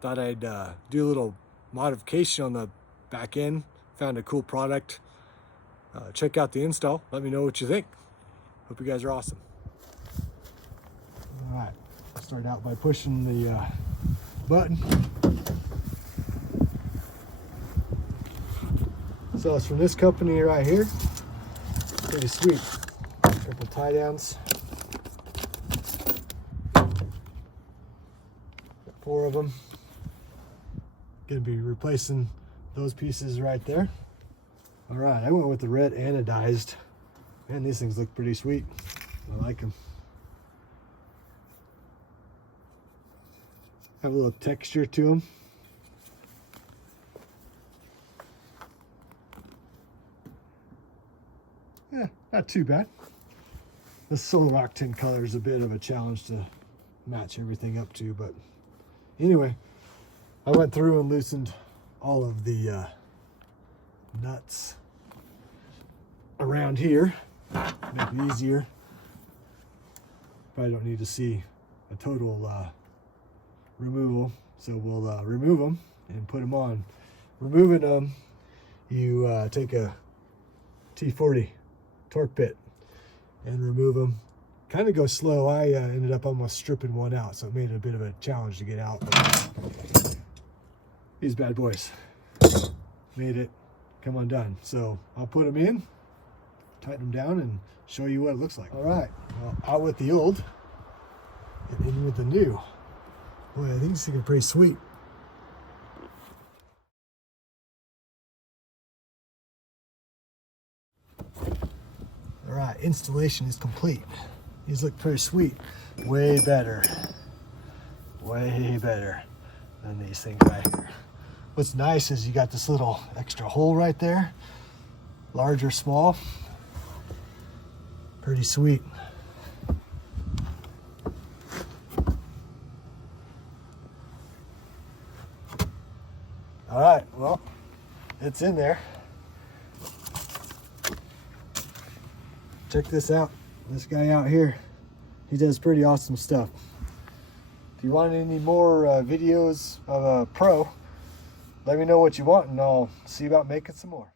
thought I'd do a little modification on the back end. Found a cool product. Check out the install. Let me know what you think. Hope you guys are awesome. All right, I'll start out by pushing the button. So it's from this company right here. Pretty sweet. Triple tie downs. Got 4 of them. Gonna be replacing those pieces right there. All right, I went with the red anodized. Man, these things look pretty sweet. I like them. Have a little texture to them. Yeah, not too bad. The Solar Rock tin color is a bit of a challenge to match everything up to, but anyway, I went through and loosened all of the nuts around here. Make it easier. Probably don't need to see a total removal, so we'll remove them and put them on. Removing them, you take a T40 torque bit and remove them. Kind of go slow. I ended up almost stripping one out, so it made it a bit of a challenge to get out. But these bad boys made it come undone. So I'll put them in, tighten them down, and show you what it looks like. All right, well, out with the old and in with the new. Boy, I think it's looking pretty sweet. All right, installation is complete. These look pretty sweet. Way better than these things right here. What's nice is you got this little extra hole right there. Large or small. Pretty sweet. All right, well, it's in there. Check this out. This guy out here, he does pretty awesome stuff. If you want any more videos of a Pro, let me know what you want and I'll see about making some more.